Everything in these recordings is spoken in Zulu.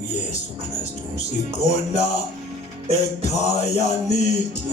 uYesu Kristu siqonda ekhaya nithi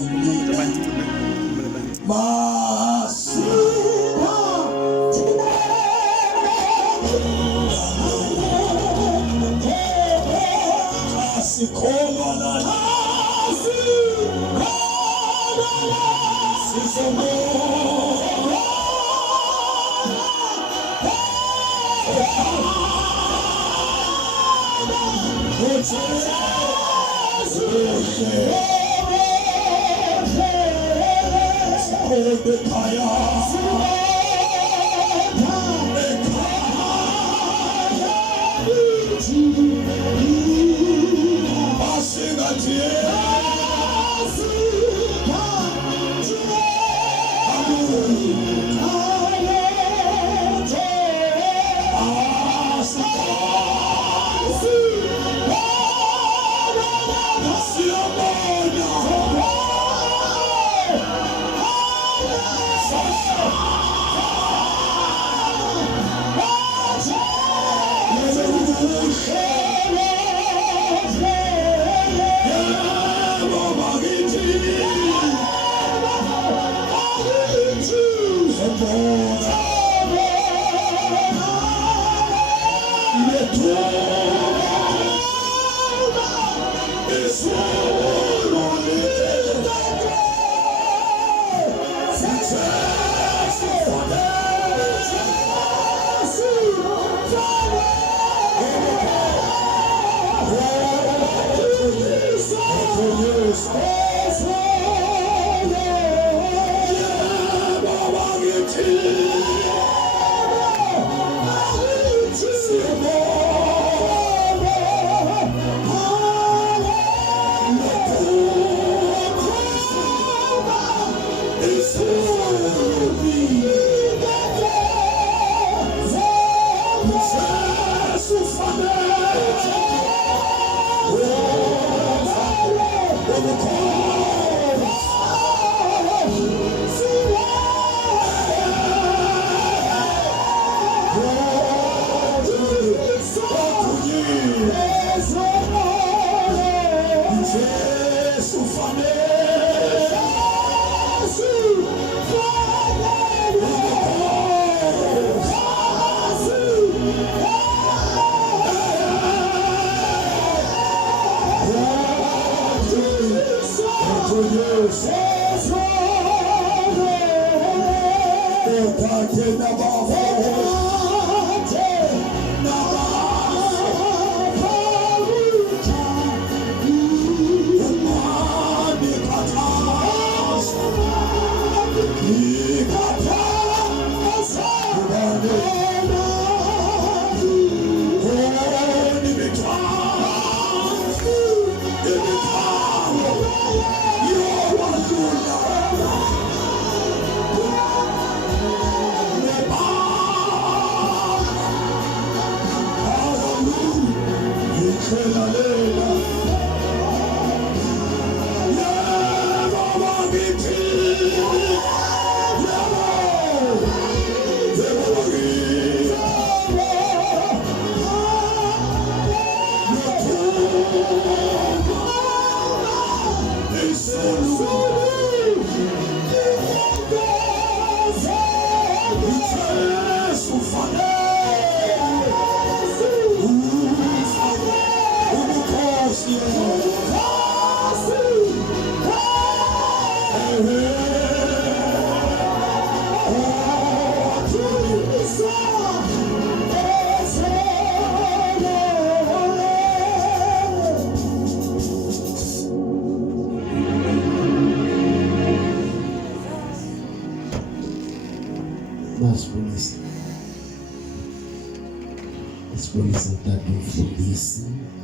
Mfundiso uthatha umfundisi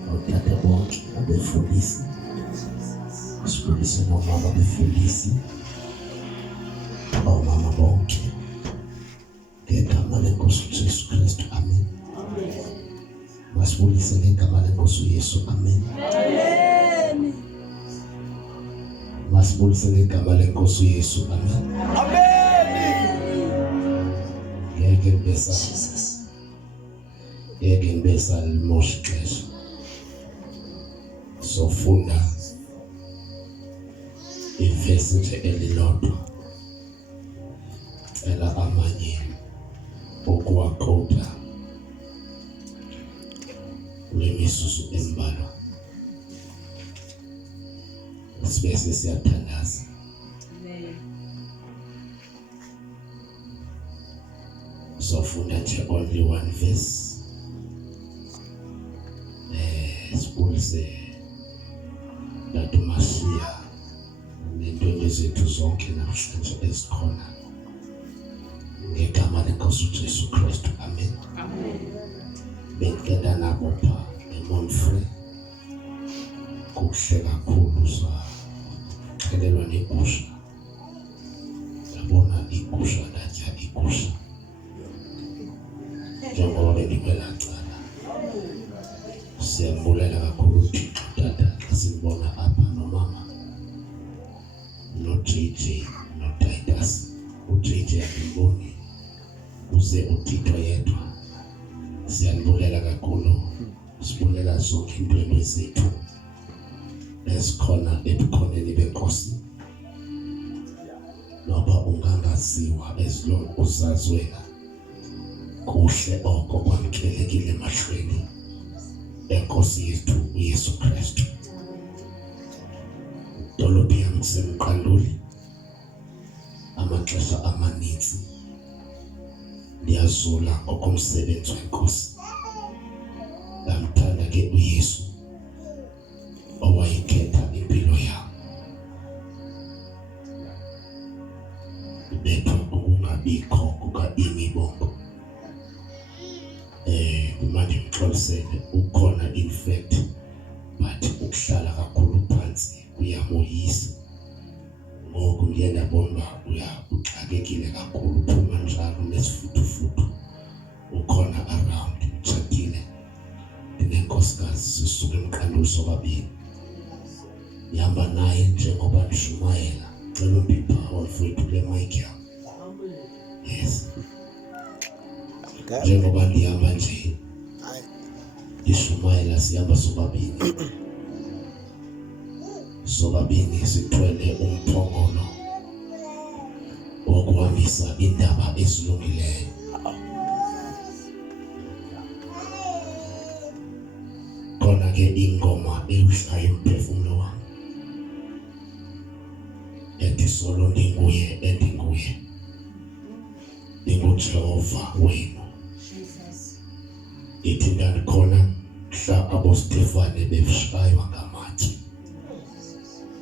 awuthathe bonke abefundisi Mfundiso nomama abefundisi omama bonke ngegama lenkosi uJesu Kristu amen. Masibulise ngegama lenkosi uYesu amen. Amen. Masibulise ngegama lenkosi uYesu amen. Amen. Ngeke besa limoshe ixesha sofunda ivesi nje elilodwa ela amanye ukuwaqoqa lemisusu embalwa sibese siyathandaza. Sofunda nje only one verse sibulise latumasiya nento zethu zonke namhlanje ezikhona ngegama lenkosi uJesu Kristu, amen. Bengena nabo pha eMonfrey kuhle kakhulu saxhelelwa negusha, yabona igusha latya igusha njengoba bendikwela cala. Siyambulela kakhulu uThixo tata xa simbona apha nomama no-JJ no-Titus. U-JJ akimboni uze uThixo yedwa. Siyambulela kakhulu, sibulela zonke iintweni zethu esikhona ebukhoneni benkosi, noba ungangaziwa ezilong uzazwela kuhle oko kwamkelekile emahlweni enkosi yethu uYesu Kristu. Dolophi yam kusemqanduli amaxesha amanintsi ndiyazula okomsebenzi wenkosi. Ndamthanda ke uYesu owayekhetha impilo yam. Ibethwa ukungabikho kuka-imibongo. Kumanje ngixolisele ukhona in fact, but ukuhlala kakhulu phansi kuyamoyisa. Ngoku ndiye ndabona uxakekile kakhulu, uphuma njalo nesifutufutu ukhona around, utshakile. Ndinenkosikazi sisuke emqanduli sobabini, ndihamba naye njengoba ndishumayela. Cela umphipower mfowethu kule mic yam. Yes. Njengoba ndihamba nje ndishumayela, sihamba sobabini sithwele umphongolo wokuhambisa indaba ezilungileyo. Khona ke ingoma ewushaya umphefumulo wami ethi solo ndinguye endinguye, ndinguJehova wenu. Ithi ndandikhona mhla aboStefane beshaywa ngamatye,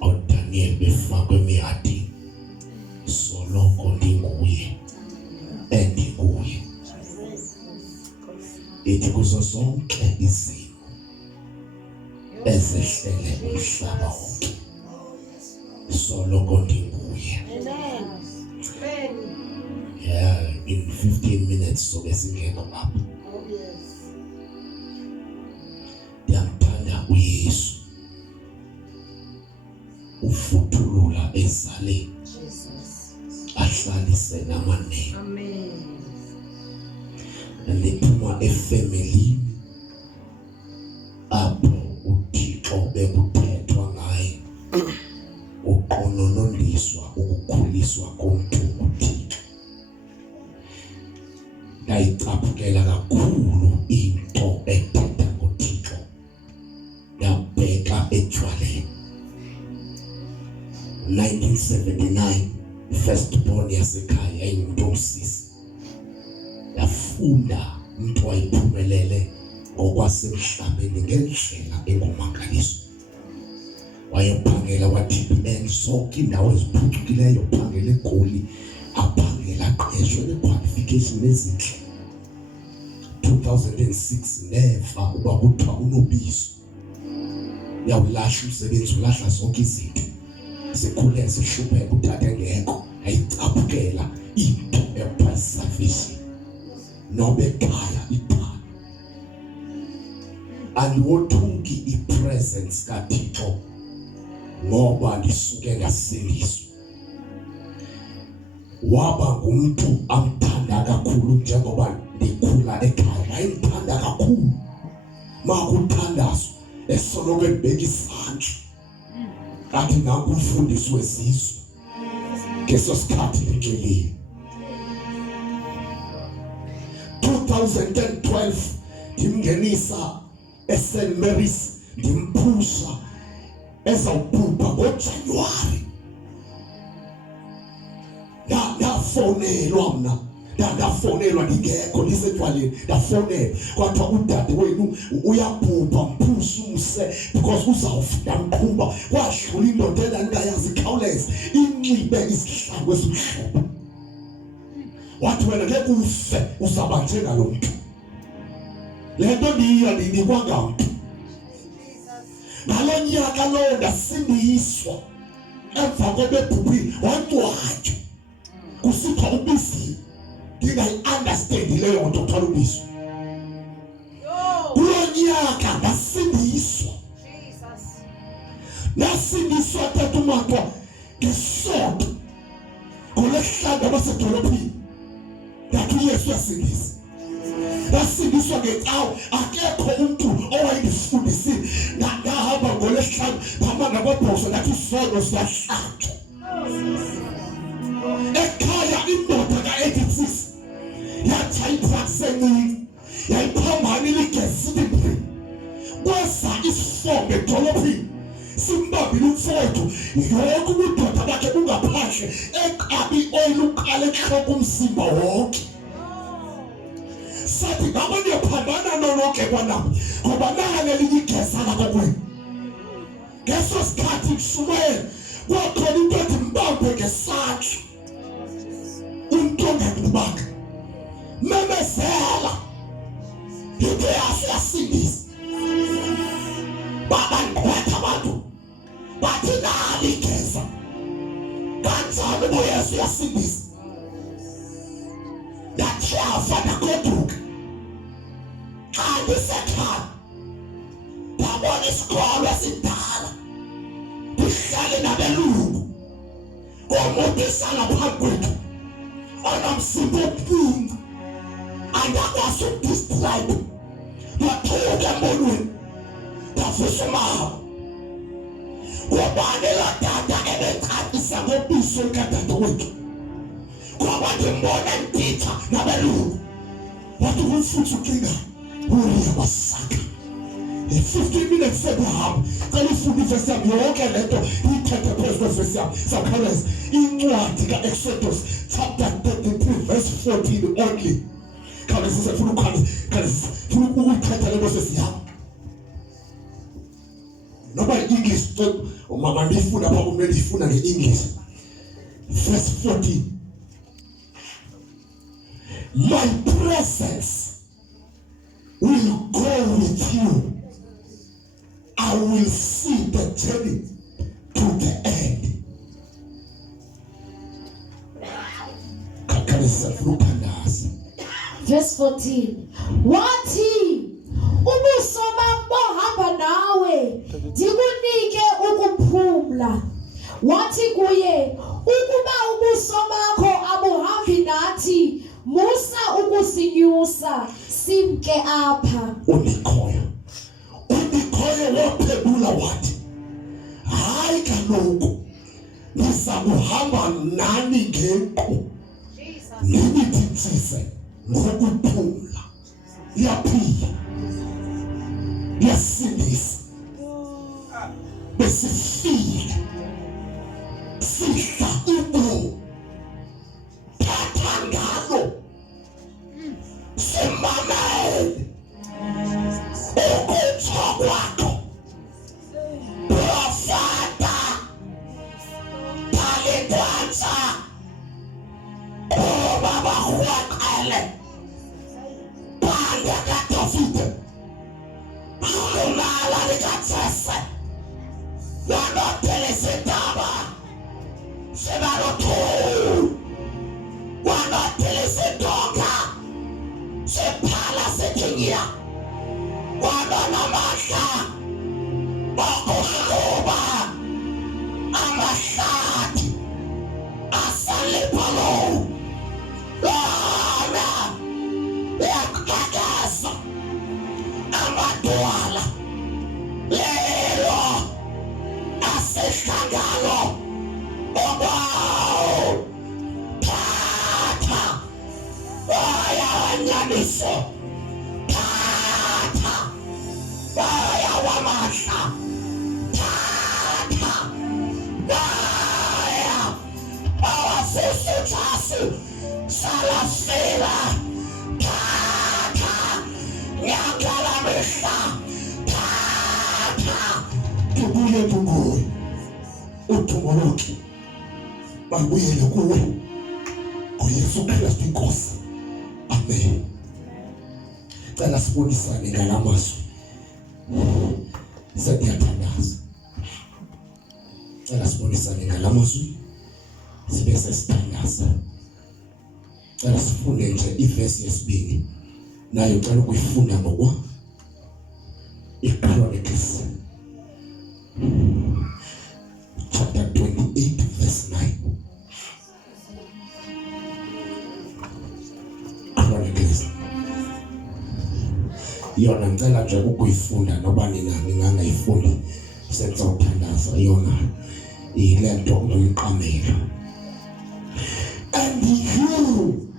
oDaniel befakwe emihadini, soloko ndinguye endinguye. Ithi kuzo zonke izimo ezehlele umhlaba wonke, soloko ndinguye. Yeah, in 15 minutes sobe singena apha. Ndiyamthanda uYesu, ufuthulula ezaleni, ahlalise namanene. Ndiphuma efemelini apho uThixo bekuthethwa ngaye, uqononondiswa ukukhuliswa komntu uThixo. Ndayicaphukela kakhulu into ethetha ngoThixo, ndabheka etywaleni. 1979 firstborn yasekhaya yayingumuntu omsisi. Yafunda umuntu wayiphumelele ngokwasemhlabeni ngendlela engumangaliso. Wayephangela wa-TBN zonke indawo eziphucukileyo, phangela eGoli, aphangela aqeshwe ne-qualification ezinhle. 2006 neva uba kuthiwa unobizo, uyawulahla umsebenzi, ulahla zonke izinto. Sikhule sihlupheka utata engekho, yayicaphukela into epasalvation nobe ekhaya iphalo. Andiwothuki ipresence kaThixo ngoba ndisuke ngasindiswa. Waba ngumuntu amthanda kakhulu njengoba ndikhula ekhaya. Wayemthanda kakhulu. Makuthandazwa esoloko ebheka isandla athi ngakumfundisi wesizwe ngeso sikhathi lenxelile. 2012 ndimngenisa eSt Mary's, ndimphusha ezawubhubha ngoJanuwari. Ndafonelwa mna, ndafonelwa ndingekho ndisetywaleni, ndafonelwa kwathiwa udade wenu uyabhubha, mphushe umse because uzawufika mqhuba. Kwadlula indoda endandingayazi ikhawuleze inxibe isihlangu esimhlophe. Wathi wena ngeke ufe, uzaba njengalo mntu. Le nto ndiyikwa ngamntu. Ngalo nyaka lowo ndasindiswa emva kobebhubhile wantwatywa kusithiwa ubisi. Ndingayi-understandi leyo nto kuthiwa ubisi. Kulo nyaka ndasindiswa. Ndasindiswa tata umatwa ngesoto ngoLwesihlanu abasedolophini. Ndathi uYesu uyasindisa. Ndasindiswa ngecawa, akekho umntu owayendifundisile. Ndahamba ngoLwesihlanu phama nababhoso ndathi isono siyahlanjwa. Ekhaya indoda ka-86 yatshaya itrakisi encinci, yayiphambana iligesi kweza isifombe edolophini. Simbambile umfowethu, yonke ubudoda bakhe bungaphandle, eqaba i-oyili uqala ehloko umzimba wonke. Sathi ngaba niyaphambana nonke kwanabo ngoba nanganelinye igesi alakokwenu. Ngeso sikhathi kushumayela kwakhona into ethi mbambe ngesandla, umntu ongaqubanga, memezela into yasindisa. Babandiqwetha abantu bathi nali igeza, kanjani uYesu uyasindisa. Ndatyhafa ndagoduka. Xa ndisekhaya ndabona isikolo esidala, ndihlale nabelungu, ngomuntu esala phambi kwethu onomzimba obuhlungu, andakwazi ukudescribe. Ndathuka embonweni ndavusa umama. Ngobani loo tata ebecacisa ngobisi olukadade wethu? Ngoba ndimbona nditha nabelungu. Wathi kumfuthu uxingana uriya wasaka. 15 minutes sebehamba cela ufunde ivesi yami yonke le nto iyithethe phezu kwevesi yami. Sawukhawuleza incwadi ka-Exodus chapter 33 verse 14 only. Khawuleza funa ukuyithetha le nto sesiyami. Noba i-English mama ndiyifuna apha kumele ndiyifuna nge-English. Verse 14. My presence will go with you. I will see the journey to the end. Verse 14. Wathi ubuso bam bohamba nawe ndikunike ukuphumla. Wathi kuye, ukuba ubuso bakho abuhambi nathi, musa ukusinyusa simke apha. Unikhoyo waphendula wathi, hayi kaloku ndiza kuhamba nani ngenqu ndinithithise ngokuphumla. Iyaphila, iyasindisa. Besifile sidla ubu, thatha ngalo, simamele ukutsho kwakho. Profata talentwanza kuba barhuaqele Mpange kaDavide, ulala likaJese, wanothelisa indaba sebalothu, wanothelisa indonga sephala sethingiya, wanonamandla okuhluba amahlathi asalipalo. Lona uyaqhakaza amadwala, le Ihlangano obawo Tata Ayawanyaniso Tata Ayawamahla Tata Aya Awasesuthasu Salasela Tata Nyakalamehla Tata Tubuye tubuye uthunguluke babuyele kuwe ngoYesu Kristu inkosi. Amen. Cela sibonisane ngalamazwi. Siyathandaza. Cela sibonisane ngalamazwi. Sibe sesithandaza. Cela sifunde nje ivesi yesibili. Nayo cela ukuyifunda ngokwa iChronicles chapter 28 verse 9. Chronicles. Yona ngicela nje ukuyifunda noba ningangayifundi senza ukuthandaza yona ilento oyiqamela. And you,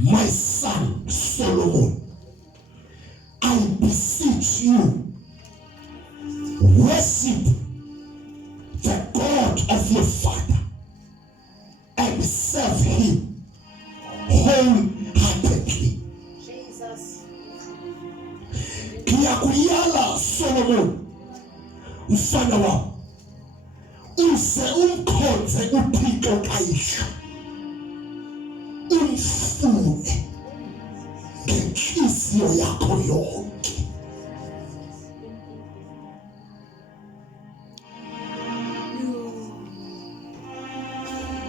my son Solomon, I beseech you, worship the God of your father and serve him wholeheartedly. Jesus. Kuyakuyala Solomon mfana wami uze umkhonze uThixo kayihlo umfune ngenhliziyo yakho yonke.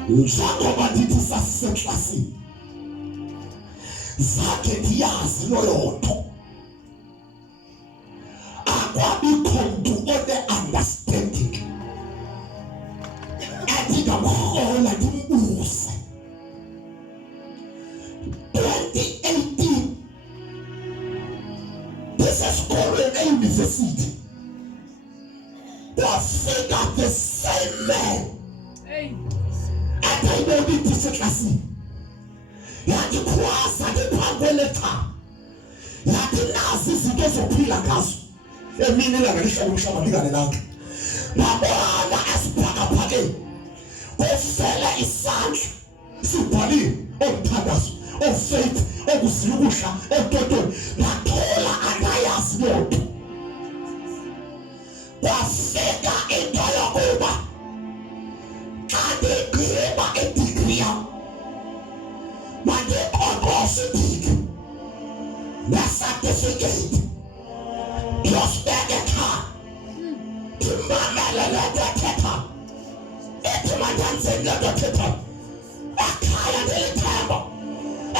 Njengoba ndithi saseklasini zakhe ndiyazi loyo nto akwabikho mntu one-understanding andingamhola ndimbuze. 2018 ndisesikolweni eyunivesithi wafika the same man. Atayibona idiseklasini yandikhwaza ndiphangeletha yathi nazi izinto zophila ngazo emini ilanga lihlala umhlaba linganelanga babona asiphakaphakeni kufele isandla sibhaliwe omthandazo ofaith okuzila ukudla etotweni nathola andayazi lento kwafika into yokuba ngigqiba idigri yam mandiqoqoshe idigri nesertificate ndiyosibeka ekhaya ndimamele le nto ethetha ethi mandenzeni le nto ethetha ekhaya ndilithemba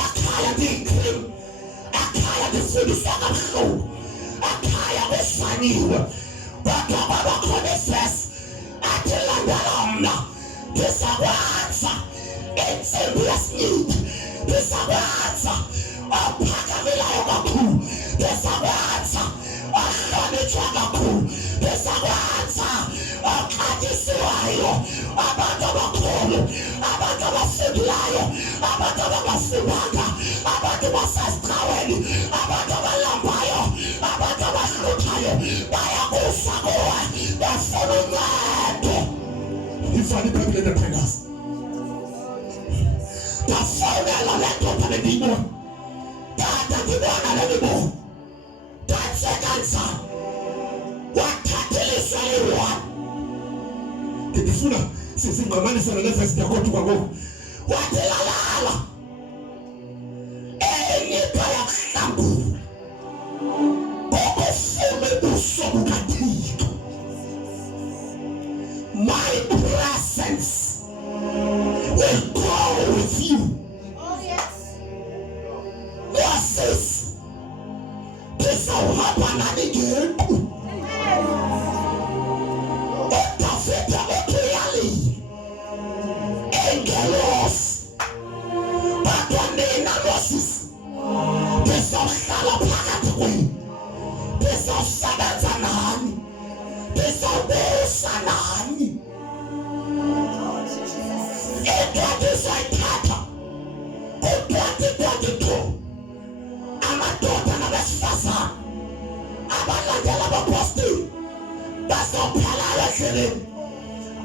ekhaya ndiyikrim ekhaya ndifundiswa kabuhlungu ekhaya kusanyiwe kodwa kwabakhona ifesi athi landela mna ndizakwenza intsimbi yesinyidi ndizakwenza ophakamileyo kakhulu ndizakwenza ohlonitshwa kakhulu ndizakwenza oxatyisiweyo abantu abakhulu abantu abafundileyo abantu abangafundanga abantu basezicaweni abantu abalambayo abantu abahluthayo bayakufa kuwe bafuna uncedo. Ifani Bhayibhile ndiyathandaza. Ndafowunela le ndoda bendiyibona. Tata ndibona le mibono. Ndenze kanjani? Wathatha ilizwi eliyi-1. Ndifuna singqamanise nale vesi ndiyakodwa kwangoku. Wathi lalala. Enye into yakuhlambula. Ngokufuna ubuso bukaThixo. My presence will go with you. Oh yes. Moses, ndizawuhamba nani ngenqu. uDavide uthuyalile engelosi kodwa nina Moses ndizawuhlala phakathi kwenu ndizawusebenza nani ndizawubusa nani bazophelala endleleni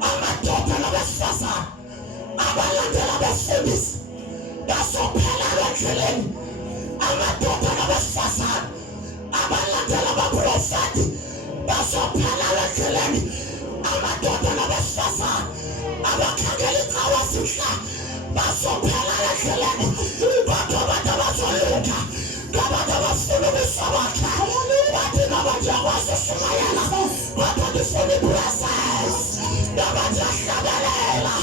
amadoda nabesifazane abalandela abefundisi bazophelala endleleni amadoda nabesifazane abalandela abaprofeti bazophelala endleleni amadoda nabesifazane abakhangela icawa zihla bazophelala endleleni abantu abazolunga abantu abafuna ubusabakha bathi nabantu akwazi usumayela abantu funa iprocess abantu yahlabelela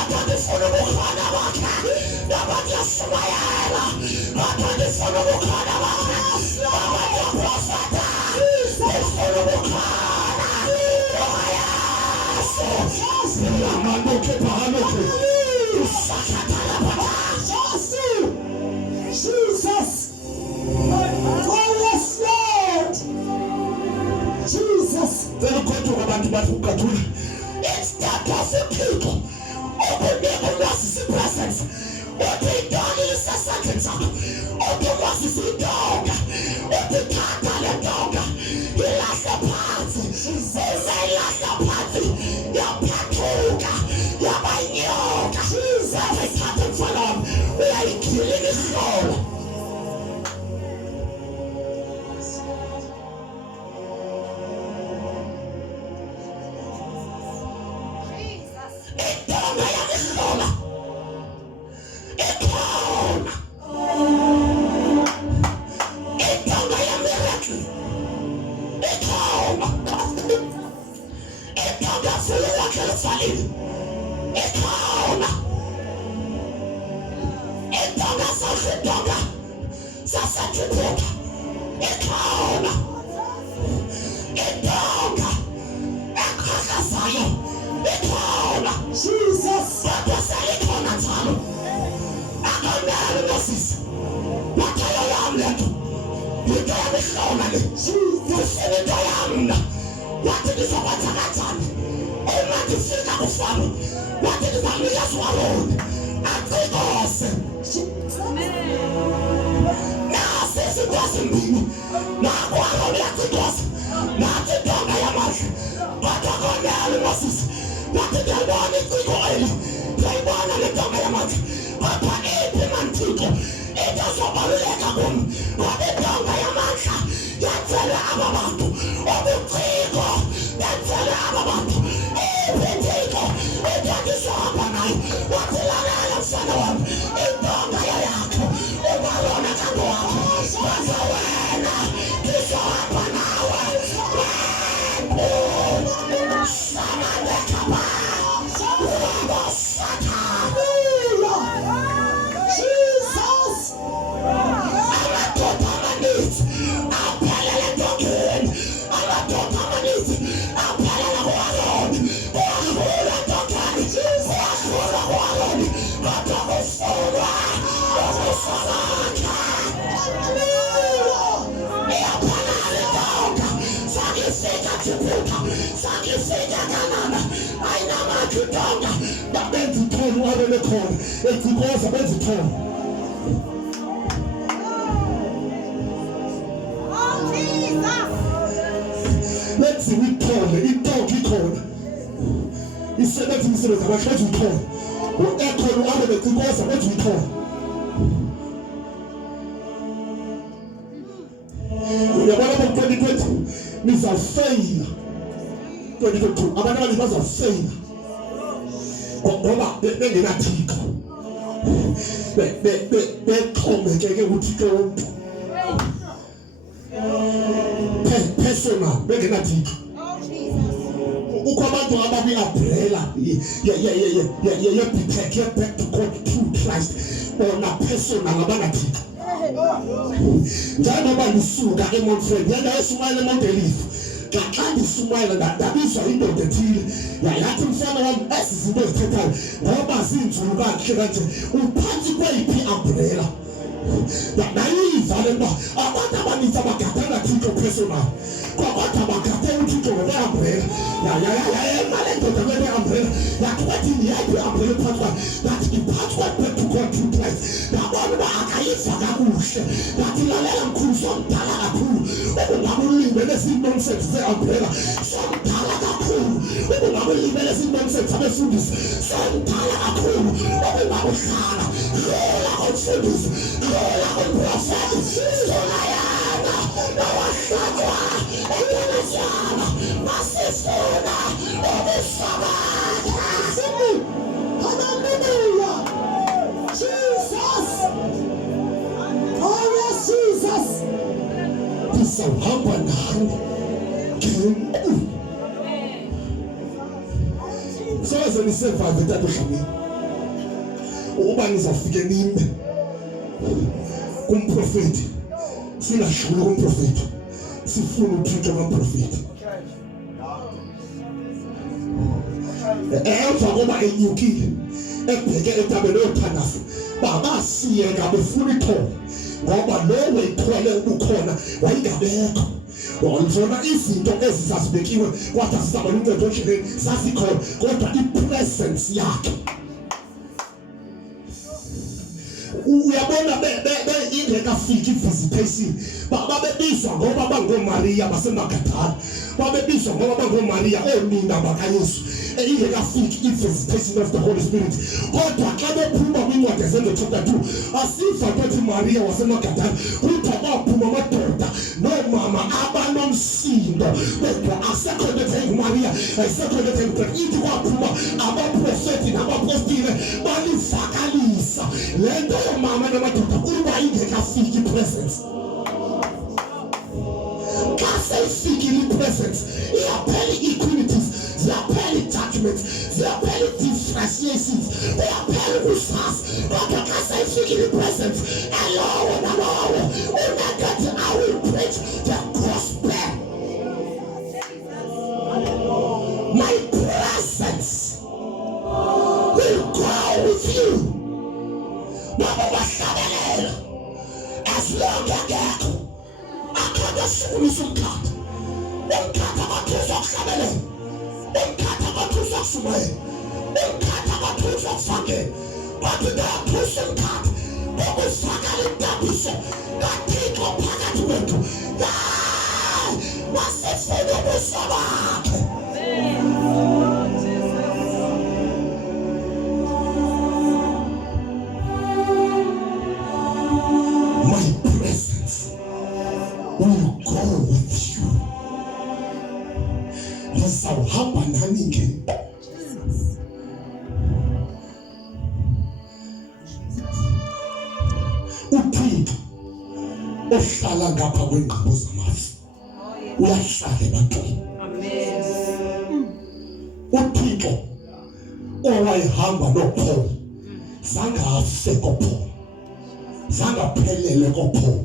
abantu funa ubukhona bakhe abantu yasumayela abantu funa ubukhona bakhe abantu yaprofeta funa ubukhona oyaso siyamanuke bahanuke usakhathala phatha Jesus. Oh yes, Lord. Jesus. Then go to abantu bafukathula. It's that of uThixo. Okunika ulwazi presence. Ukuyidala isasakhe sakho. Ukwazi sidonga. Ukuthatha le donga. Ilahla phansi. Ilahla phansi. Yaphathuka. Yabanyoka. Yaphatha mfalami. Uyayikhilika ihlolo. Let's see, we told it. He called. He said that he said, "What you call? What echo out of the because of what you call?" The one of 2020 means a fail. 2022. I'm not even a fail. But they not take. They come and get uThixo. Personal, they not take. Ukwabantu ababi umbrella yeah protect back to God through Christ on a personal abanathi njalo balisuka eMontfort yena esumile eMontelive kaxandi isumile ndabizwa indoda ethile yathi mfana wami esizinto ezithethayo ngoba zinzulu kakhe kanje uphansi kweyiphi umbrella nayiva lento abantu abaninzi abagadanga Thixo personal kwabantu abagadanga uThixo ngoba-umbrella male ndoda kwele-umbrella yathi kwathi ndiyaphi i-umbrella phansi nathi ngiphansi back to God through Christ nabona uba akayiva kakuhle nathi lalela mkhulu somdala kakhulu okungabe ulingwe nesi-nonsense se-umbrella somdala ukungakulibele sindomsethi abefundisi sentala kakhulu ukungakuhlala lola kumfundisi lola kumprofeti solayana nawahlatshwa ekanazana masifuna ukusabatha. Hallelujah. Jesus. Oh yes, Jesus. Disawuhamba nami ngenkulu. Soze nisevayo ntatho hlabeni ukuba nizafike nimbe kumprofeti singadluli kumprofeti sifuna uThixo kamprofeti emva koba enyukile ebheke etabeni yothandaza babasiyeka befuna ithole ngoba lo wayithole ubukhona wayingabekho. Wangizona izinto ezisazibekiwe kwathi asizama uncedo endleleni zazikhona kodwa ipresence yakhe uyabona ingekafiki visitation babebizwa ngoba bangoMaria baseMagadala babebizwa ngoba bangoMaria onina bakaYesu ingekafiki i-visitation of the Holy Spirit. Kodwa xa bephuma kwincwadi yaseNhlanhla chapter 2 asiva ukuthi Maria waseMagadala kuthiwa baphuma amadoda nomama abanomsindo kodwa asekho into enguMaria ayisekho into enguPetru ithi kwaphuma abaprofeti nabapostile balivakalisa le nto yomama namadoda kuba ingekafiki presence. Xa seyifikile i-presence iyaphela i-equalities ziyaphela i-judgments ziyaphela i-differentiations iyaphela ukusazi kodwa xa seyifikile i-presence alowo nalowo unagathi I will preach the gospel. My presence will go with you. Baba bahlabelela as long angekho akhona sikulisa umkhatha umkhatha kwathuza ukuhlabelela umkhatha kwathuza ukushumayela umkhatha kwathuza ukufakela kwathi ndayathusa umkhatha ukufakala intambiso kaThixo phakathi kwethu wasifuna ubuso bakhe. My presence will go with you. Nizawuhamba nani ngenkulu. uThixo ohlala ngapha kwengqebo zamafu uyahlala ebantwini. uThixo owayehamba noPaul zange afe koPaul zange aphelele koPaul.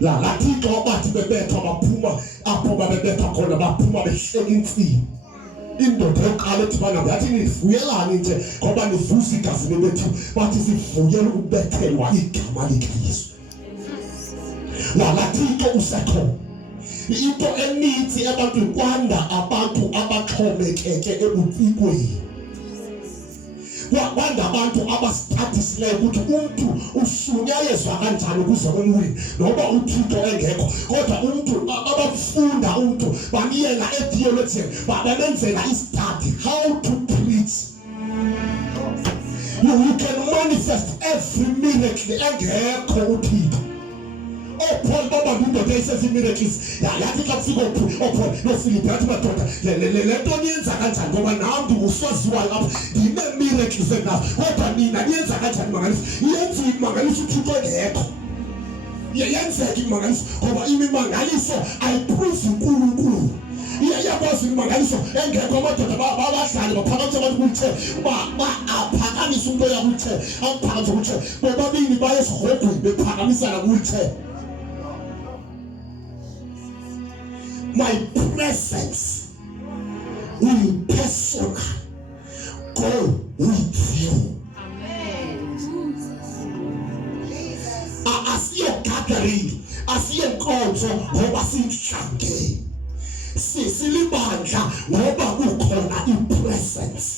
La Thixo bathi bebethwa baphuma apho babebetha khona baphuma behleka insini. Indoda yokuqala ethi bana bathi nivuyelani nje ngoba nivusa igazi lebethu bathi sivuyela ukubethelwa igama likaYesu. La Thixo usekhona. Into enithi abantu kwanda abantu abaxhomekeke ebucikweni. Kwanda abantu abasithathisileyo ukuthi umuntu usunyayezwa kanjani ukuze umwini noba uThixo engekho kodwa umuntu abafunda umuntu bamiyela etheology babenzela istudy how to preach. You can manifest every miracle engekho uThixo. Paul baba indoda eyisezi miracles yathi xa kufika Paul noFilip yathi madoda le nto niyenza kanjani ngoba nami nguswaziwayo apha ndine-miracles enazo kodwa nina niyenza kanjani imangaliso yenziwe imangaliso uThixo engekho yenzeka imangaliso ngoba imimangaliso ayiprove uNkulunkulu. Iyakwazi imangaliso engekho amadoda babahlali baphakathi abantu kulithe aphakamisa umuntu oyakulithe aphakathi kulithe bobabini baye esirhogweni bephakamisana kulithe. My presence will personally go with you. Asiye gathering, asiye nkonzo ngoba sihlangene. Silibandla ngoba kukhona i-presence.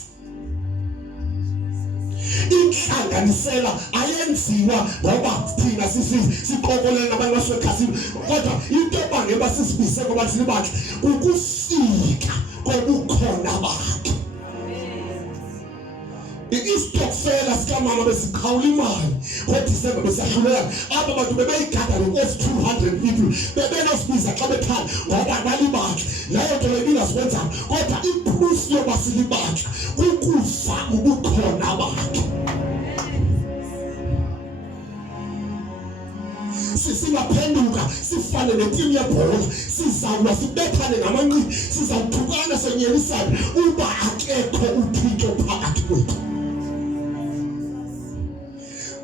inhlanganisela ayenziwa ngoba thina siqokolela nabantu basekhasini kodwa into ebangela basisibise ngoba silibathi ukusika kobukhona bakhe. Istokfela sikamama besiqhawula imali ngoDisemba besahlulela aba bantu bebeyigathering of 200 people bebenosibiza xa bekhaya ngoba balibakhe leyo nto lebilasikwenza kodwa iproof yoba silibakhe ukufa ubukhona bakhe. Singaphenduka sifane netimu yebhola sizawuba sibethane namanqindi sizawuthukana senyelisane uba akekho uThixo phakathi kwethu.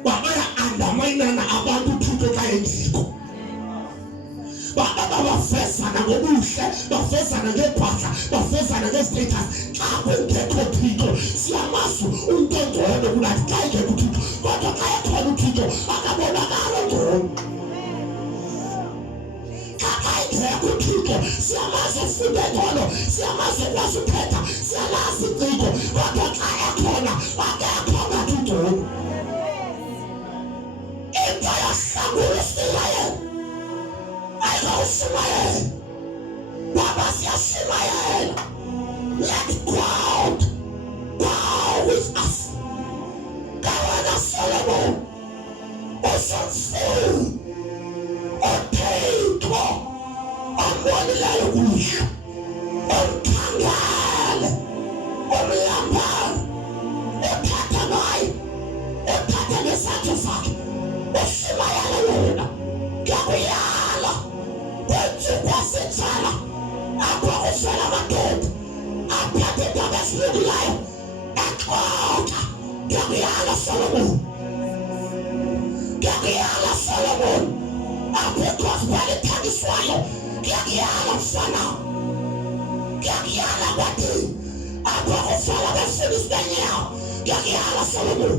Babaya andamayinana abantu uThixo kayenziko bafesana ngobuhle bafesana ngempahla bafesana ngestatus xa kungekho Thixo siyamasu untongcono kunathi xa ingekho uThixo kodwa xa ekhona uThixo akabonakala ngcono. Uthixo siyamazi ufunde ngcono siyamazi ukwazi ukhetha siyalazi iciko kodwa xa ekhona akekho ngathi ungcono. Into yahlangula uSimayeli ayikawuSimayeli baba siyasimayela. Let God bow with us. Kawena Solomon uSomfuni uThixo ambonileyo kuhle umthangale umlambane uthatha naye uthatha nesathu sakhe uSimayela yena ngiyakuyala kwensuku yasenjala apha kuswela amadoda aphathe indaba esilungileyo exoxa. Ngiyakuyala Solomon ngiyakuyala Solomon apha gospel ethangiswayo ngiyakuyala mfana ngiyakuyala kwathi apha kuswela befundisi benyawo ngiyakuyala Solomon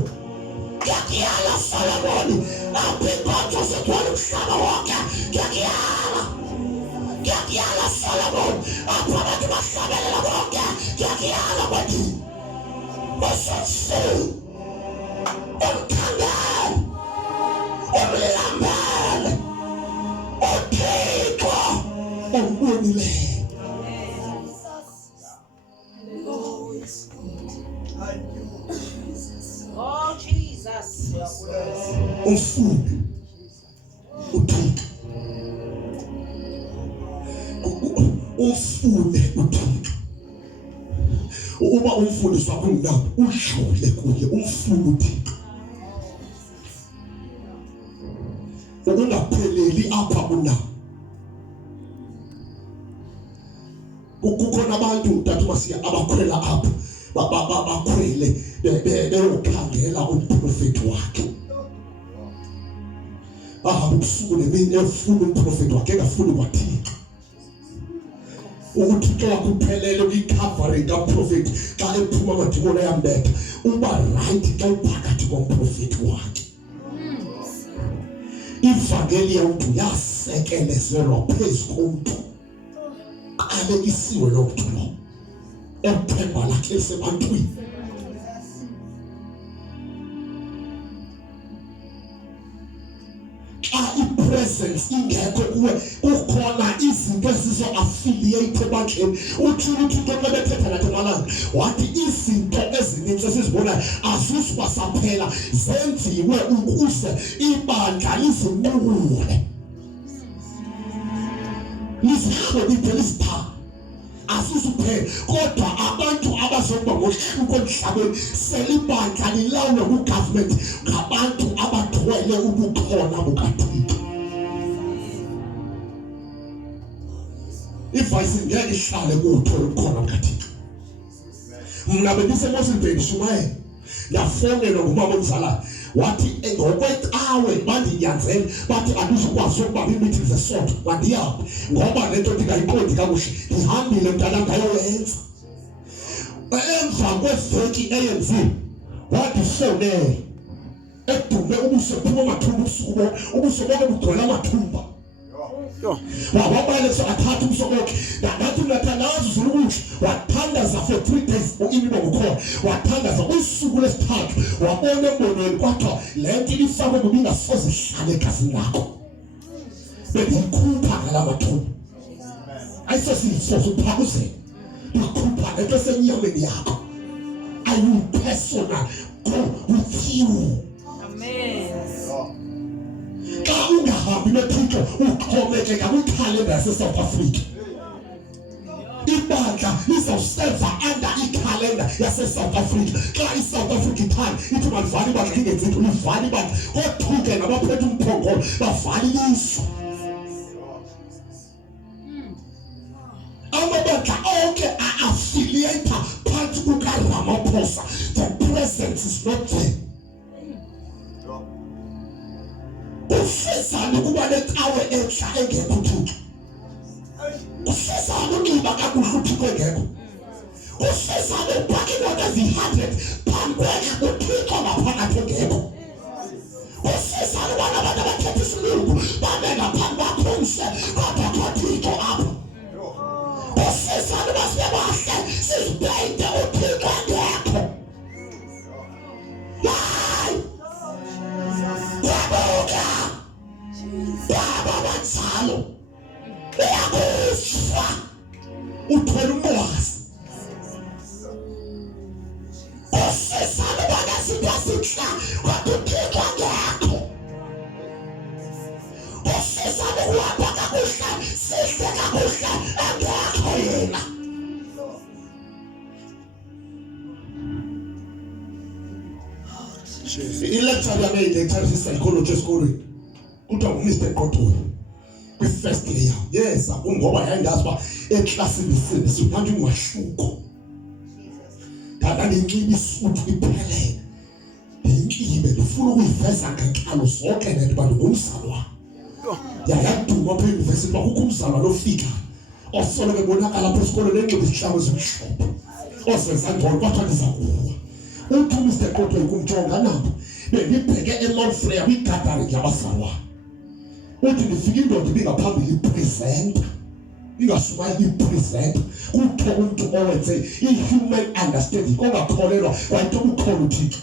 ngiyakuyala Solomon apha inkonzo zegcwele umhlaba wonke ngiyakuyala Solomon apha abantu bahlabelela bonke ngiyakuyala kwathi uSomfuni umthangane umlambane uThixo umbonileyo. Oh, Jesus. Umfundi uThixo ufunde uThixo uba umfundisi wakho uNamba udlule kuye umfundi uThixo ungapheleli apha uNamba. Kukhona abantu mntathu masiya abakhwela apha bakhwele beyokhangela umprofeti wakhe ubusuku nemini efuna umprofeti wakhe engafuni kwaThixo. UThixo wakuphelele kwi-covering kaprofeti xa ephuma amadimoni ayambetha uba right xa uphakathi komprofeti wakhe. Ivangeli yomntu yasekelezelwa phezu komntu alekisiwe lo mntu lo ethemba lakhe lisebantwini. Xa ipresence ingekho kuwe ukhona izinto ezizo-affiliate ebandleni. Uthini uThixo xa bethetha nathi amalanga wathi izinto ezininzi esizibonayo azisubasaphela zenziwe ukuze ibandla lizinqukule lizihloniphe lizithande. Asisuphele kodwa abantu abazoba ngohluko emhlabeni selibandla lilawulwa ngugovernment ngabantu abathwele ubukhona bukaThixo. Ivoice ngeke ihlale kuwuthola ubukhona bukaThixo. Mna bendisemosini Shumaye ndafonelwa ngumama omzalayo wathi ngokwecawe bandinyanzele bathi andizukwazi ukubamba iimeeting zesonto mandihambe ngoba le nto ndingayiqondi kakuhle ndihambile mntana ngayoyenza. Emva kweveki eyenziwe wandifowunela edume ubuso phuma amathumba ubuso bonke bugcwele amathumba. Wababale so athatha ubuso bonke ngathi mnathandaza uzulukuhle wathandaza for 3 days uImimo kukhona wathandaza usuku lesithathu wabona embonweni kwathiwa le nto ilifakwe ngoba ingasoze ihlale egazini lakho. Bendiyikhupha ngala mathuba. Ayisosilisoso uphakuzela. Ndikhupha le nto esenyameni yakho. I will personal go with you. Amen. Xa ungahambi noThixo uxhomekeka kwikhalenda yaseSouth Africa. Ibandla lizawuseva under ikhalenda yaseSouth Africa. Xa iSouth Africa ithanda ithi malivale ibandla lingenzi into, livale ibandla. Othuke nabaphethe umphongolo bavale ilizwe. Amabandla onke a-affiliate phantsi kukaRamaphosa. The presence is not there. Ufisani kuba netawe entsha engekho uThixo. Ufisani unxiba kakuhle uThixo engekho. Ufisani ubhaka imoto ezi-100 phambi kwakhe uThixo ngaphakathi engekho. Ufisani ubana abantu abathetha isilungu bame ngaphambi kwakho umhle kodwa kho Thixo apho. Ufisani uba sibe bahle sizipeyinte uThixo engekho. Hayi! Yabuka! Baba batsalo! Uyakufa! Uthwele umwazi. Ufisani ubana sibe sihle kodwa uThixo engekho. Ufisani ukuhamba kakuhle sihle kakuhle engekho yena. I-lecture yami eyidectarisa psychology esikolweni kuthiwa nguMr Qotolo kwi-first year. Yes, ngoba yayingazi uba eklasini siphanjwe umahluko. Ndandiyinciba isuthi iphelele. Ndiyinxibe ndifuna ukuyiveza ngenkalo zonke le nto uba ndingumzalwane. Yayaduma apha eyunivesithi uba kukho umzalwane ofika osoloko ebonakala apha esikolweni enxiba izihlangu ezimhlophe. Ozenza ngcono kwathiwa ndiza kuwa. Uthi uMr Qotolo kumjonga Namba. Bendibheke eMount Freya kwigathering yabazalwane. Uthi ndifika indoda ibingaphambili ipresenta. Ingashumayeli ipresenta. Kuthiwa umntu owenze i-human understanding ongakholelwa kwayinto ukukholwa uThixo.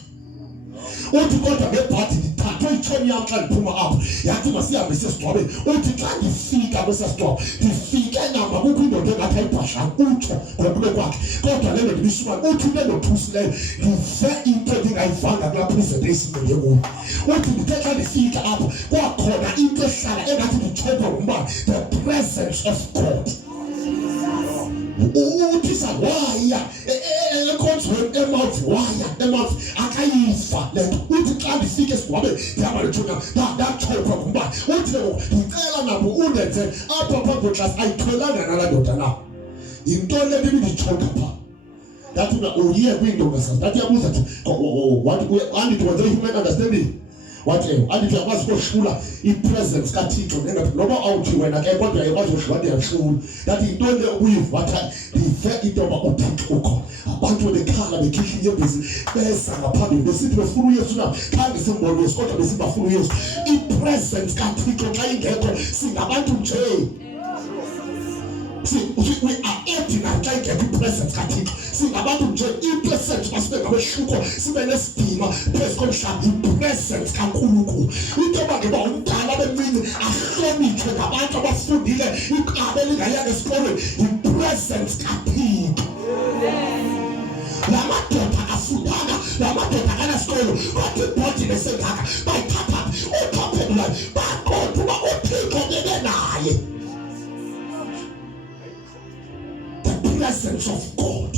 Uthi kodwa ngebhadi ndithathwe itshomi yam xa ndiphuma apho yathi masihambe siyesigcwabeni. Uthi xa ndifika kwesasigcwabo ndifike Namba kukho indoda engathi ayibhashana utsho ngokube kwakhe kodwa le nto ndibishumayo. Uthi le nto thusileyo ndive into endingayivanga kulaa presentation ngekuyo. Uthi ndithe xa ndifika apho kwakhona into ehlala engathi nditshopha ngumbane, the presence of God. Uthi waya ekhonzweni eMount waya eMount akayifa le nto. Uthi xa ndifike esigwabeni ndihamba nethuna ndachopha ngumbane. Uthi ndicela nabo undenze apha phambi kweklasi ayithwelanga nalaa ndoda na. Yinto le bibindichoka pha. Ndathi uyiye kwintombazana. Ndathi yabuza athi andithi wenze human understanding. Wathi andithi yakwazi ukuhlula i-presence kaThixo noba awuthi wena ke kodwa yakwazi ukuhlula ndiyahlula. Ndathi yinto le ubuyiva wathi ndive into yoba uThixo ukho. Abantu bekhala bekhishwa inyembezi beza ngaphambili besithi befuna uYesu na khange simbone uYesu kodwa besibafuna uYesu. I-presence kaThixo xa ingekho singabantu nje. We are ordinary xa ingekho i-presence kaThixo. Singabantu nje i-presence masibe ngabehluko sibe nesidima phezu komhlaba. I-presence kaNkulunkulu. Into yoba ngeba umdala beminye ahlonitshwe ngabantu abafundile iqabe lingayanga esikolweni. I-presence kaThixo. La madoda afundanga, la madoda akanasikolo kodwa ibhodi lesengaka bayithatha uthaphelulayo baqonda uba uThixo bebe naye. Presence of God.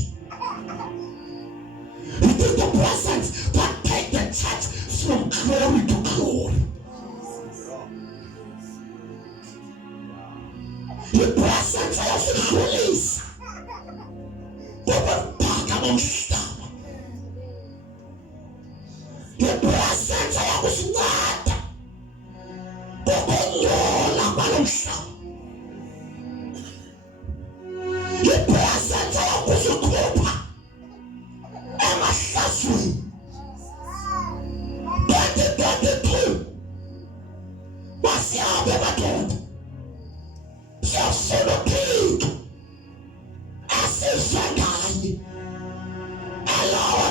It is the presence that takes the church from glory to glory. The presence of the release. The presence of the word. The presence of the Emashasui 2022 Masiabe Matonda Sasolo Pig Asishangayi Alawa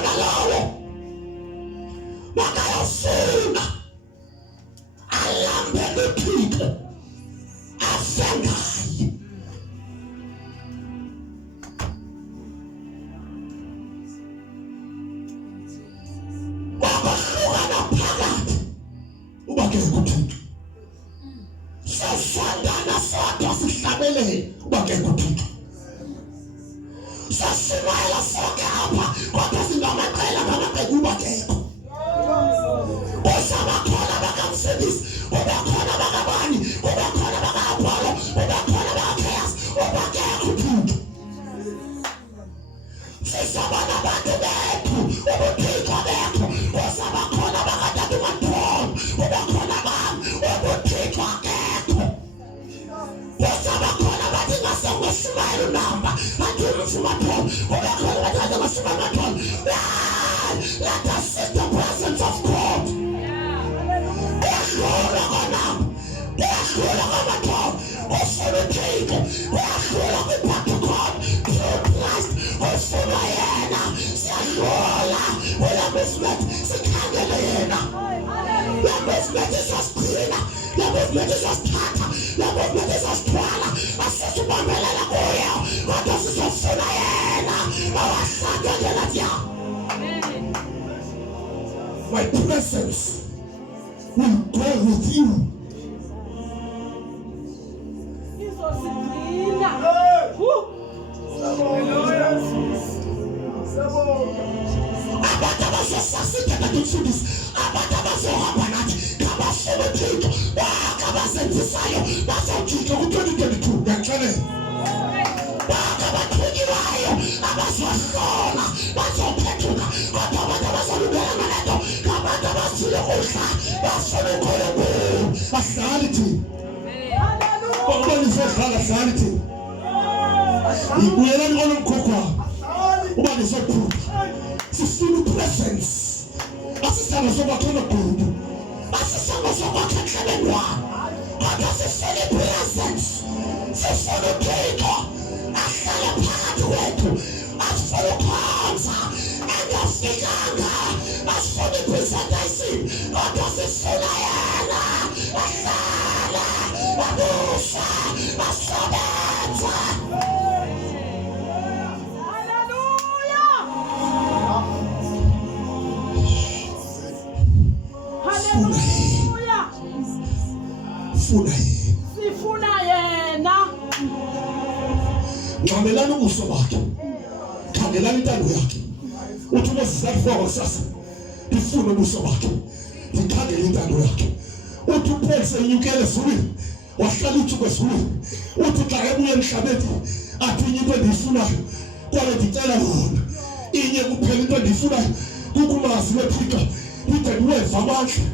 ubakekho uThixo. Sasimayela sonke apha kodwa singamaqela ngamaqela ubakekho. Osabakhona bakamsebisi, obakhona bakabani, obakhona bakaApollo, obakhona bakaChairs, ubakekho uThixo. Sisabana abantu bethu, ubuthixo bethu, osabakhona bakatata uMantolo, obakhona bami, ubuthixo akekho. Osabakhona bathi ngasengoShumayeli uNamba, bathi uMfumatolo, obakhona bathi ngasengoShumayeli. Let us sit the presence of God. Uyahlula koNamba, uyahlula koMantolo, uSoluthixo, uyahlula kwiProtocol, through Christ, ufuna yena, siyahlula, ulamuzmet, sikhangele yena. Lamuzmet isasigcina, lamuzmet isasithatha, lamuzmet isasithwala, asisibambelela kuyo, kodwa sizofuna yena, awahlatwe njengathi. My presence will go with you. Abantu abazosasiteka kumfundisi, abantu abazohamba nathi ngabafuna uThixo, abazenzisayo bazawujika ku-2022. Ngiyakuxelela abathunyiwayo abazohlola bazophethuka, kodwa abantu abazolubela ngalento ngabantu abazile kudla bafuna uNkulunkulu. Ahlali thina ubanisedlala, hlali thina ibuyelani onomkhokha uba nisophupha. Sifuna presence, asisanga sokwakha gudu, asisanga sokwakha emhlabeni wami, kodwa sifuna presence. Sifuna uThixo ahlale phakathi wethu, asifuna ukukhonza engafikanga, asifuna ipresentation, kodwa sifuna yena ahlala abusa asebenza. Sifuna yena. Nqamelani ubuso bakhe, khangelani intando yakhe. Uthi umesizathu kusasa ndifune ubuso bakhe, ndikhangele intando yakhe. Uthi uPaul senyukele ezulwini, wahlala uThixo ezulwini. Uthi xa ebuya emhlabeni athi inye into endiyifunayo kwaye ndicela yona inye kuphela into endiyifunayo kukumazi weThixo ide ndiweva amandla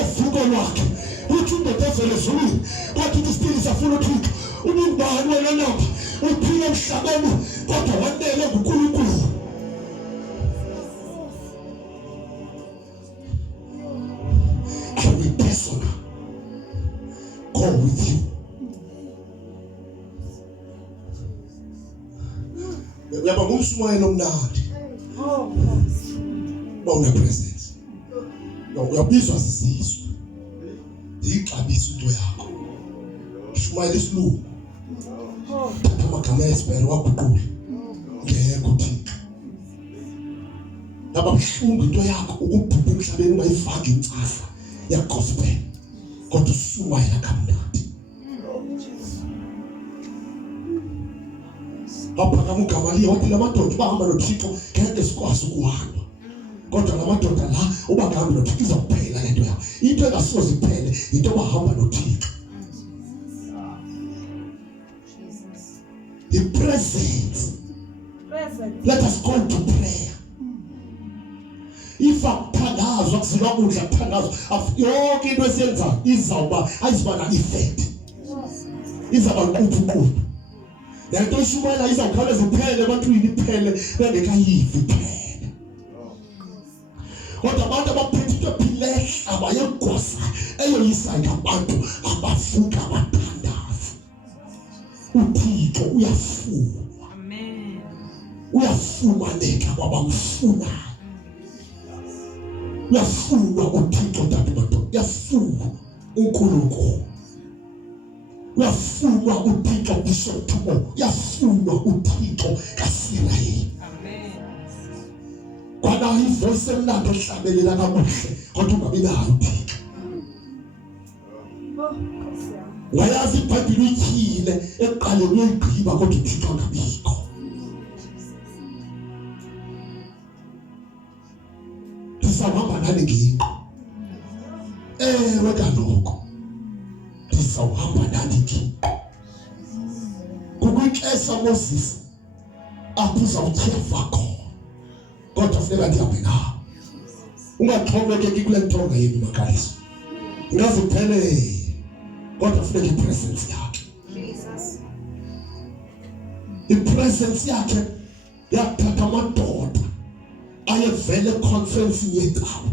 ovuko lwakhe. Uthi indoda evele ezulwini kwathi isipili safuna uThixo. Ubungubani wena Namba, uphile emhlabeni kodwa wanele nguNkulunkulu. I will personally go with you. Uyaba ngumshumayelo omnandi bawuna presence. Uyabizwa sisizwe, ndiyixabisa into yakho. Shumayela isilungu, thatha amagama esibhele waguqule ngekho uThixo. Ngaba buhlungu into yakho ukubhubha emhlabeni ungayifaki incasa yagospel, kodwa ushumayela kamnandi. Waphakama uGamaliya wathi la madoda bahamba noThixo ngeke sikwazi ukuhamba, kodwa la madoda la ubangahamba noThixo izokuphela lento yakho. Into engasoze iphele into bahamba noThixo. The presence. Let us go to prayer. If akuthandazwa kuziba kudla kuthandazwa, yonke into esiyenza izawuba ayiziba na effect, izaba nqubuqubu. Lento ishumayela izawukhawuleza iphele ebantwini, iphele bengekayivi iphele. Kodwa abantu abaphethe into ephilehla abayegosa eyoyisa ngabantu abavuka abathandaza. uThixo uyafuna. Amen. Uyafumaneka kwabamfuna. Uyafuna uThixo tabato, uyafuna uNkulunkulu. Uyafuna uThixo bisothumo, uyafuna uThixo kaSirayeli. Amen. Kwana ivoice emnandi ehlabelela kamuhle kodwa ungabi nayo uThixo. wayazi iBhayibheli ityhile eqaleni uyigqiba kodwa uThixo angabikho. Ndizawuhamba nani ngiqo. Ewe kaloku ndizawuhamba nani ngiqo. Kukwixesha Moses apho uzawutyeva khona, kodwa funeka ndihambe nawe. Ungaxhomekeki kule ntonga yenu makaliso. Ingaziphele kodwa funeka ipresence yakhe. Ipresence yakhe yathatha amadoda ayevele conference yecawa.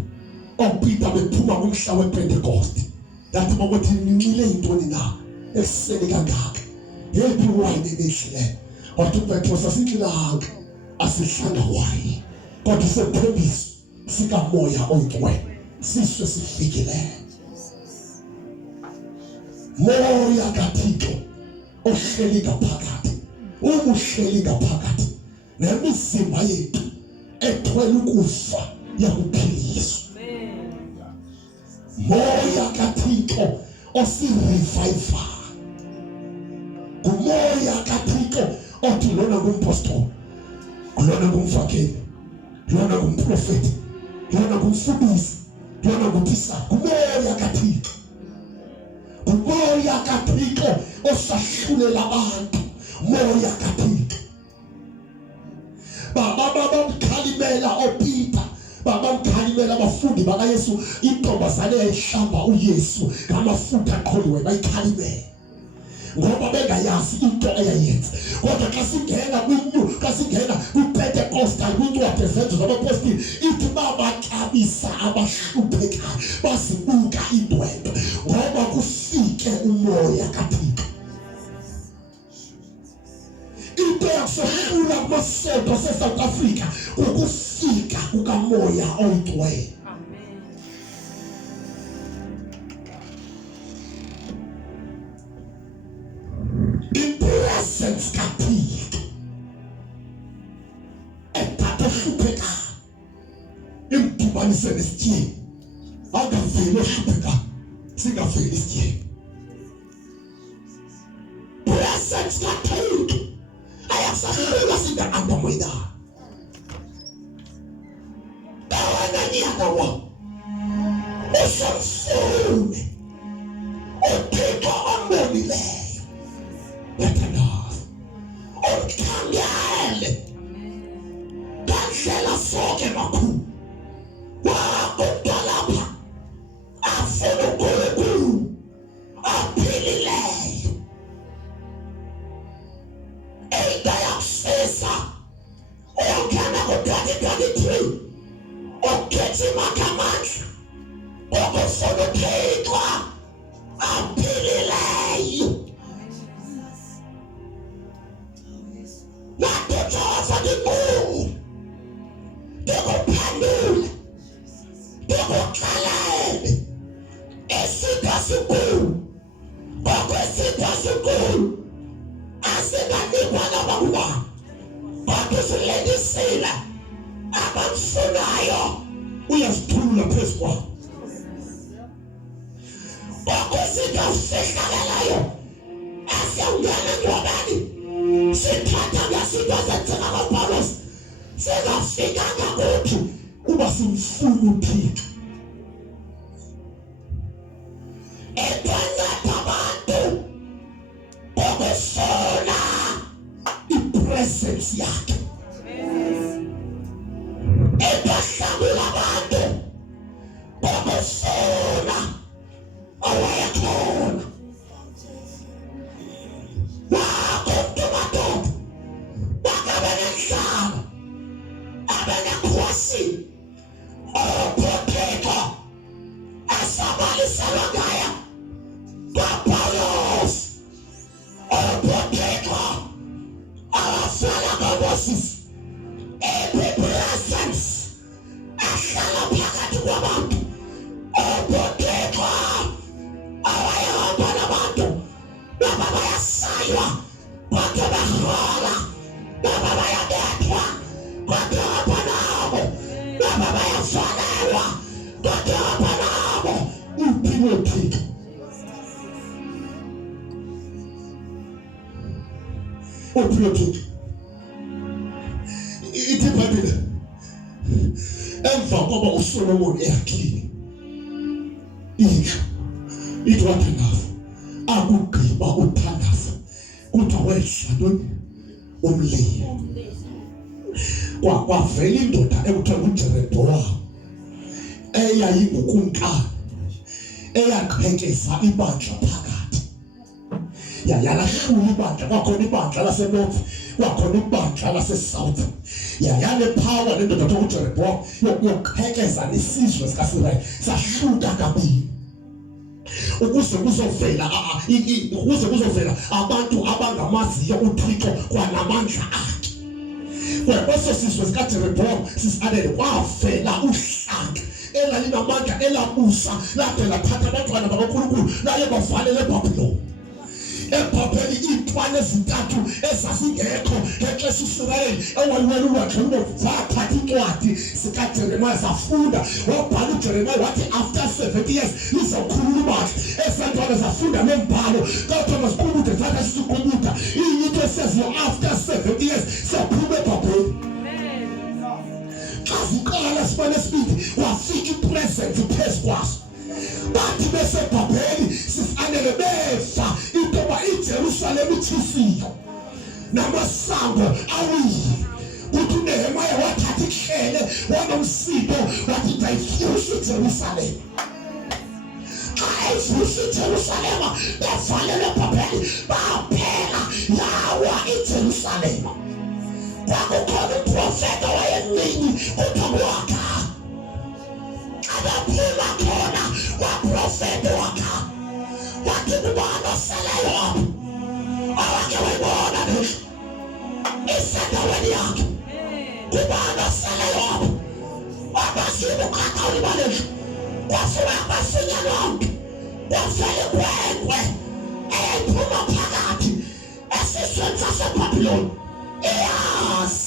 OPeter bephuma kumhla wePentecost. Yathi bakuthi ninxile intoni na ekuseni kangaka. Yephi wayini enihle. Wathi uPetros asinxilanga asihlanga wayini. Kodwa isethembiso sikamoya oyingcwele siswe sifikile. Moya kaThixo ohleli ngaphakathi. Uhleli ngaphakathi. Nemizimba yethu ethwele ukufa yakuphiliswa. Moya kaThixo osireviva. Kumoya kaThixo othi lona ngumpostoli, lona ngumfakeli, lona ngumprofeti, lona ngumfundisi, lona ngutisa. Kumoya kaThixo. Kumoya kaThixo osahlulela abantu. Moya kaThixo. Baba mkhalimela oPeter, baba mkhalimela abafundi bakaYesu, intombazane yayihlamba uYesu ngamafutha aqholiweyo bayikhalimela. Ngoba bengayazi into eyayenza. Kodwa xa singena kwiPentecostal kwincwadi ezenzo zabapostoli ithi babaxabisa abahluphekayo bazibuka indwendwe ngoba kufike umoya kaThixo. Into yakusohlula kumasonto aseSouth Africa ukufika kukamoya oyingcwele. Presence kaThixo ethatha hlupheka imdibanise nesitye. Angaveli ohlupheka singaveli isitye. Presence kaThixo ayasahlula singaandamoyina. Dawana niyadawa usamfune uThixo ombonileyo. Umkhangele ngandlela sonke makhulu wakudalapha afuna uNkulunkulu aphilileyo. Into yakusisa uyongena ku-2023 ugijima ngamandla ukufuna uThixo aphilileyo. Jehova ndibuye ndikuphendule ndikuxelele isitha sikhulu ngokwesitha sikhulu asinganikwa nabantwana kodwa usilendisile abamfunayo uyazithulula phezu kwabo. Ngokwesitha usihlakelayo asiyawungena engcwabeni sithatha ngezinto ezenzeka kaPawulos singafikanga kuthi uba simfuna uThixo. Ebanceda abantu ngokufuna ipresence yakhe. Ebahlangula abantu ngokufuna owayekhona. uPhilip ithi iBhayibheli emva koba uSolomon eyakhile indlu ithi wathandaza akugqiba uthandaza kuthiwa wehla ntoni umlilo kwavela indoda ekuthiwa nguJerobhowamu eyayingukumkani eyaqhekeza ibandla phakathi yalahlula ibandla kwakhona ibandla lasenorth kwakhona ibandla lasesouth yale power lendoda ekuthiwa nguJerobhowamu yokuqhekeza isizwe sikaSirayeli sahluka kabili ukuze kuzovela abantu abangamaziyo uThixo kwanamandla akhe. Kweso sizwe sikaJerobhowamu sisalele kwavela uhlanga elalinamandla elabusa lade lathatha abantwana bakaNkulunkulu laye bavalele eBhabhiloni. eBhabheli iintwana ezintathu ezazingekho ngexesha uIsirayeli ewaliwela ulwandle olubomvu zathatha incwadi zikaJeremiya zafunda wabhala uJeremiya wathi after 70 years lizokhulula ibandla. Ezantwana zafunda nembhalo kodwa masiqubuthe zatha sisiqubutha into esaziyo after 70 years siyaphuma eBhabheli. Xa ziqala sibane sibili wafika ipresence phezu kwaso bathi beseBhabheli sifanele befa intoba iJerusalem ithisiyo namasango awile. Kuthi uNehemiya wathatha ihlele wanomsindo wathi ndayifusha iJerusalem. Xa efusha iJerusalem bevalele eBhabheli baphela yawa iJerusalem. Kwakukhona uprofeta wayemncinci kuthiwa wakha abaphuma khona kwaprofeta wakha wathi kubana oseleyo apho awake wayibona nje isendaweni yakhe kubana oseleyo apho abasibe ukhatha ulibale nje kwafika basinya lonke kwavele kwenkwe ephuma phakathi esisweni saseBhabhiloni yes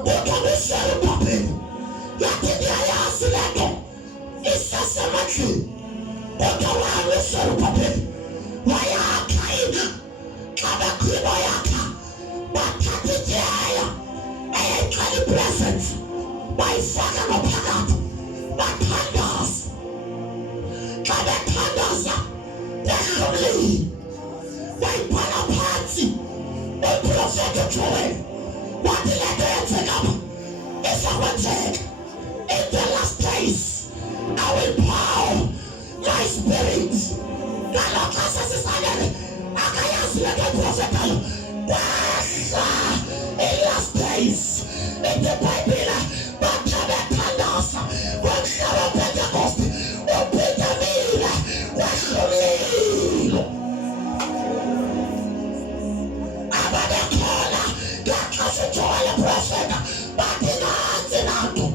ukamisela eBhabheli yathi ndiyayazi lento isasemandleni kodwa wamisela eBhabheli wayakha ina xa bekhwiba yakha bathatha ityaya eyayiqala ipresence bayifaka ngaphakathi bathandaza. Xa bethandaza behlulile bayibhala phansi uprofeta Joel wathi lento yenzeka izakwenzeka in the last days I will pour my spirit. Ngalokho sesisalele akayazi lento iprofetayo kwehla in last days in the Bible batha bethandaza kwehla uPentecost uPetamile wehlulile abadekhola ngakasithola profeta bathi nansi nanto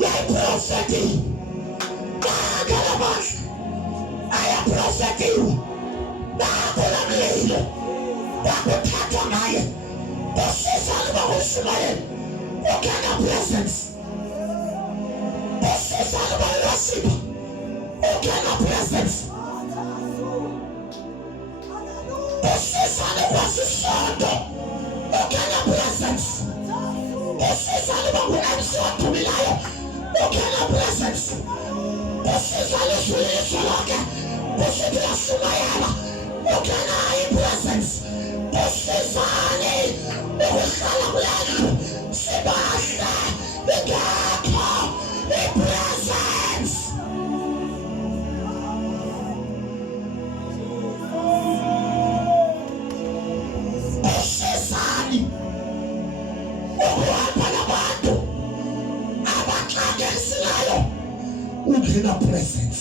yayiprofeti kakalabasha ayaprofetiwe nakula mlilo kwakuthathwa ngaye kusizana bakuShumayeli ukena presence kusizana bakuLasiba ukena presence kusizana kwasisondo ukena presence kusizana bakuMC odumilayo ukena presence kusizana ishwilisho lonke kusithi laShumayela ukena ipresence kusizane ukuhlala kulendlu sibahle bengekho ipresence. Kusizani ukuhamba nabantu abaxakesileyo ungena presence.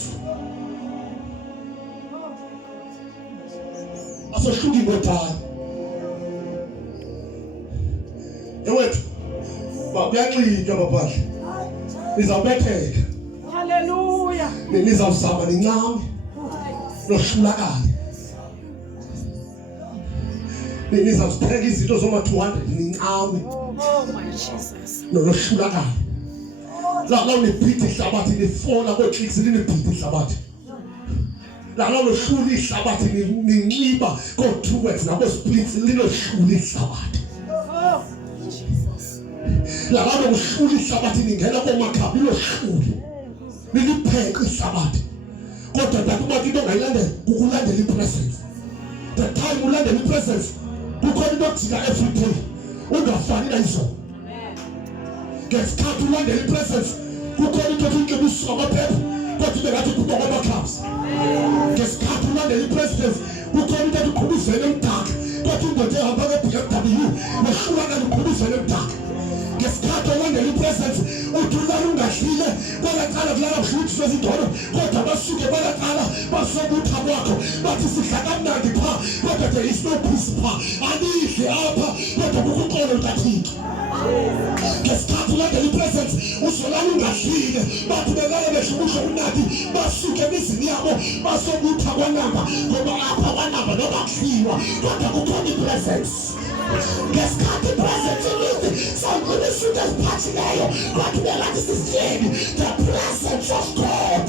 Asohluki ngotani ewethu kuyaxinga baphandle nizawubetheka. Hallelujah. Nizawuzama nincame nohlulakale nizawupheka izinto zoma-200 nincame Oh my Jesus. nohlulakale la unibhitha ihlabathi nifola kweClicks linibhitha ihlabathi lalo lohlula ihlabathi ninxiba ko-2 words nabo splits lilohlula ihlabathi. Lalo lohlula ihlabathi ningena komakhabi lilohlula lilipheka ihlabathi. Kodwa ndakuba into ongayilandela kukulandela ipresence. The time ulandela ipresence kukhona into okujika every day ungafani nayizolo. Ngesikhathi ulandela ipresence kukhona into okunxiba usuka amaphepha kodwa ube ngathi kuba kwama-clubs. Ngesikhathi ulandela ipresence kukhona into okuqhubuzela emdaka kodwa indoda ehamba nge-BMW nehlulana luqhubuzela emdaka. Ngesikhathi ulandela ipresence uthi ulala ungadlile kwalaqala kulala buhluthu sezidolo kodwa basuke balaqala basobutha kwakho bathi sidla kamnandi pha kodwa there is no peace pha. Alidle apha kodwa kukuqolo lukaThixo. Ngesikhathi ulandela ipresence uzolala ungadlile bathi belala behlukusha unadi basuke emizini yabo basobutha kwaNamba ngoba apha kwaNamba noma kudliwa kodwa kukhona ipresence. Ngesikhathi ipresence imithi sawuqina isuku eziphathileyo kodwa ubelathi sisitheni the presence of God.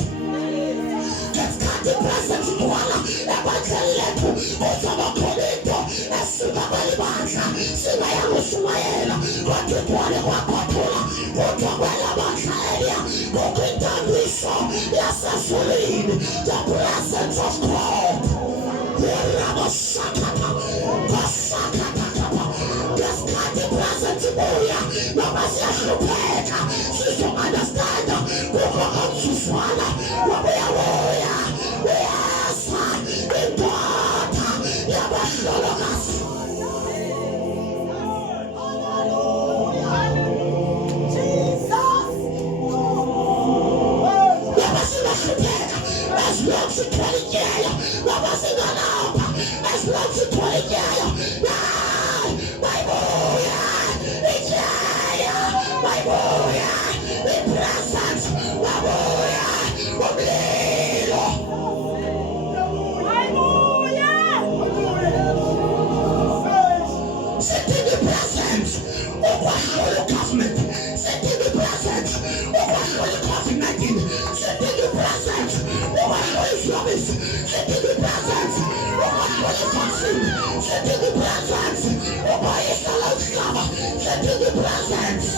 Ngesikhathi ipresence igcwala ebandleni lethu kuzaba khona into esuka kwelibandla singayangushumayela kodwa igcwale kwakwathula kodwa kwelabandla eliya kukho intambiso yasezulwini the presence of God. Urabasakata basakata ngesikhathi ipresence ibuya noma siyahlupheka sizo-understanda kukho kamzuzwana wabuyabuya uyasa indoda yabahlolokazi. Noma singahlupheka esilokhu sithwala inyaya noma singalapha esilokhu sithwala inyaya bayibuya inyaya bayibuya ipresence babuya umlilo. Sitting in presence ukwahlula government, sitting in presence ukwahlula COVID-19, sitting in presence ukwahlula islamist, sitting in presence ukwahlula vaccine, sitting in presence ukwahlula umhlaba, sitting in presence.